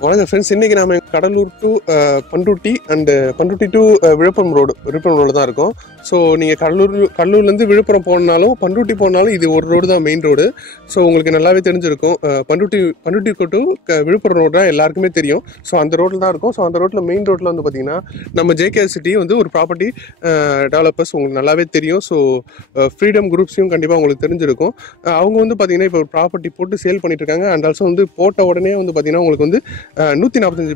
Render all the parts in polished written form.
வணக்கம் ஃப்ரெண்ட்ஸ், இன்றைக்கி நம்ம Cuddalore to Panruti and Panruti to Viluppuram road தான் இருக்கோம். ஸோ நீங்கள் கடலூர்லேருந்து விழுப்புரம் போனாலும் பண்ருட்டி போனாலும் இது ஒரு ரோடு தான், மெயின் ரோடு. ஸோ உங்களுக்கு நல்லாவே தெரிஞ்சிருக்கும். பண்ருட்டி டு விழுப்புரம் ரோடு தான் எல்லாருக்குமே தெரியும். ஸோ அந்த ரோட்டில் தான் இருக்கும். ஸோ அந்த ரோட்டில் மெயின் ரோட்டில் வந்து பார்த்திங்கன்னா நம்ம ஜேகேஆர் சிட்டி வந்து ஒரு ப்ராப்பர்ட்டி டெவலப்பர்ஸ் உங்களுக்கு நல்லாவே தெரியும். ஸோ ஃப்ரீடம் குரூப்ஸையும் கண்டிப்பாக உங்களுக்கு தெரிஞ்சிருக்கும். அவங்க வந்து பார்த்திங்கன்னா இப்போ ப்ராப்பர்ட்டி போட்டு சேல் பண்ணிட்டு இருக்காங்க. அண்ட் ஆல்சோ வந்து போட்ட உடனே வந்து பார்த்திங்கன்னா உங்களுக்கு வந்து 145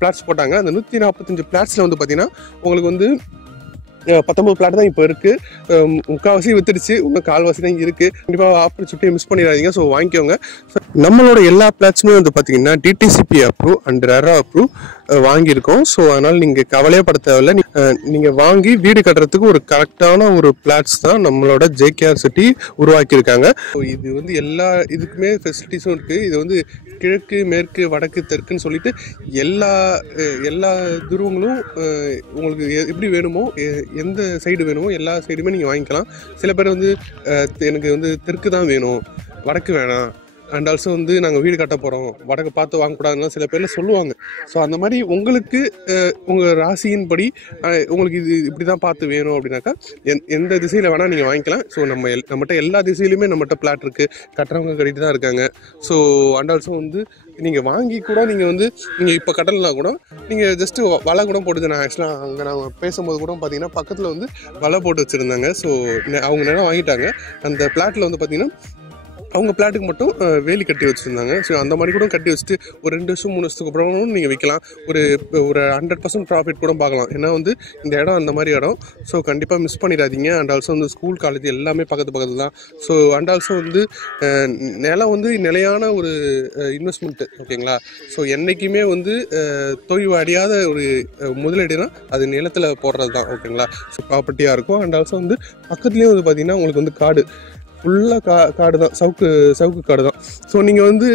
பிளாட்ஸ் போட்டாங்க. அந்த 145 பிளாட்ஸில் வந்து பார்த்தீங்கன்னா உங்களுக்கு வந்து 19 பிளாட் தான் இப்போ இருக்குது. முக்கால்வாசி வித்துடுச்சு, இன்னும் கால்வாசி தான் இருக்குது. கண்டிப்பாக ஆப்பர்ச்சுனிட்டியை மிஸ் பண்ணிடாதீங்க. ஸோ வாங்கிக்கோங்க. நம்மளோட எல்லா பிளாட்ஸுமே வந்து பார்த்தீங்கன்னா DTCP approve and RERA approve வாங்கியிருக்கோம். ஸோ அதனால் நீங்கள் கவலையே பட தேவையில்லை. நீங்கள் வாங்கி வீடு கட்டுறதுக்கு ஒரு கரெக்டான ஒரு பிளாட்ஸ் தான் நம்மளோட ஜேகேஆர் சிட்டி உருவாக்கியிருக்காங்க. ஸோ இது வந்து எல்லா இதுக்குமே ஃபெசிலிட்டிஸும் இருக்குது. இது வந்து கிழக்கு, மேற்கு, வடக்கு, தெற்குன்னு சொல்லிட்டு எல்லா துருவங்களும் உங்களுக்கு எப்படி வேணுமோ, எந்த சைடு வேணுமோ எல்லா சைடுமே நீங்கள் வாங்கிக்கலாம். சில பேர் வந்து எனக்கு வந்து தெற்கு தான் வேணும், வடக்கு வேணாம், அண்ட் ஆல்சோ வந்து நாங்கள் வீடு கட்ட போகிறோம், வடக்கு பார்த்து வாங்கக்கூடாதுன்னா சில பேர்லாம் சொல்லுவாங்க. ஸோ அந்த மாதிரி உங்களுக்கு உங்கள் ராசியின் படி உங்களுக்கு இது இப்படி தான் பார்த்து வேணும் அப்படின்னாக்கா எந்த திசையில் வேணால் நீங்கள் வாங்கிக்கலாம். ஸோ நம்மகிட்ட எல்லா திசையிலுமே நம்மகிட்ட பிளாட் இருக்குது, கட்டுறவங்க கட்டிட்டு தான் இருக்காங்க. ஸோ அண்ட் ஆல்சோ வந்து நீங்கள் வாங்கி கூட நீங்கள் இப்போ கட்டலாம் கூட நீங்கள் ஜஸ்ட்டு வலை கூட போட்டுது. நான் ஆக்சுவலாக அங்கே நாங்கள் பேசும்போது கூட பார்த்தீங்கன்னா பக்கத்தில் வந்து வலை போட்டு வச்சுருந்தாங்க. ஸோ அவங்க நேரம் வாங்கிட்டாங்க. அந்த பிளாட்டில் வந்து பார்த்திங்கன்னா அவங்க பிளாட்டுக்கு மட்டும் வேலி கட்டி வச்சுருந்தாங்க. ஸோ அந்த மாதிரி கூட கட்டி வச்சுட்டு ஒரு 2 வருஷம் 3 வருஷத்துக்கு அப்புறம் நீங்கள் விற்கலாம். ஒரு 100% ப்ராஃபிட் கூட பார்க்கலாம். ஏன்னா வந்து இந்த இடம் அந்த மாதிரி இடம். ஸோ கண்டிப்பாக மிஸ் பண்ணிடாதீங்க. அண்ட் ஆல்சோ வந்து ஸ்கூல், காலேஜ் எல்லாமே பக்கத்து தான். ஸோ அண்ட் ஆல்சோ வந்து நிலம் வந்து நிலையான ஒரு இன்வெஸ்ட்மெண்ட்டு, ஓகேங்களா? ஸோ என்றைக்குமே வந்து தொய்வு அடையாத ஒரு முதலீடுனா அது நிலத்தில் போடுறது தான், ஓகேங்களா? ஸோ ப்ராப்பர்ட்டியாக இருக்கும். அண்ட் ஆல்சோ வந்து பக்கத்துலேயும் வந்து பார்த்திங்கன்னா உங்களுக்கு வந்து காடு, ஃபுல்லாக காடு தான், சவுக்கு காடு தான். ஸோ நீங்கள் வந்து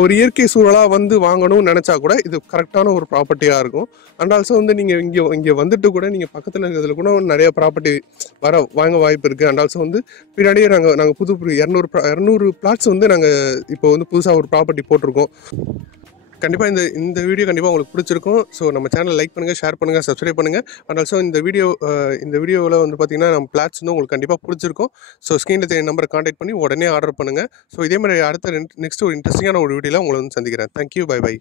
ஒரு இயற்கை சூழலாக வந்து வாங்கணும்னு நினச்சா கூட இது கரெக்டான ஒரு ப்ராப்பர்ட்டியாக இருக்கும். அண்ட் ஆல்சோ வந்து நீங்கள் இங்கே வந்துட்டு கூட நீங்கள் பக்கத்தில் இருக்கிறதுல கூட நிறைய ப்ராப்பர்ட்டி வாங்க வாய்ப்பு இருக்குது. அண்ட் ஆல்சோ வந்து பின்னாடியே நாங்கள் புது 200 பிளாட்ஸ் வந்து நாங்கள் இப்போ வந்து புதுசாக ஒரு ப்ராப்பர்ட்டி போட்டிருக்கோம். கண்டிப்பாக இந்த வீடியோ கண்டிப்பாக உங்களுக்கு பிடிச்சிருக்கும். ஸோ நம்ம சேனலை லைக் பண்ணுங்கள், ஷேர் பண்ணுங்கள், சப்ஸ்கிரைப் பண்ணுங்கள். அண்ட் ஆல்சோ இந்த வீடியோவில் வந்து பார்த்திங்கன்னா நம்ம பிளாட்ஸ் வந்து உங்களுக்கு கண்டிப்பாக பிடிச்சிருக்கும். ஸோ ஸ்க்ரீனில் தெரிய நம்பரை கான்டாக்ட் பண்ணி உடனே ஆர்டர் பண்ணுங்கள். ஸோ இதே மாதிரி அடுத்த நெக்ஸ்ட் ஒரு இன்ட்ரெஸ்டிங்கான ஒரு வீடியோவில் உங்களை வந்து சந்திக்கிறேன். Thank you, by.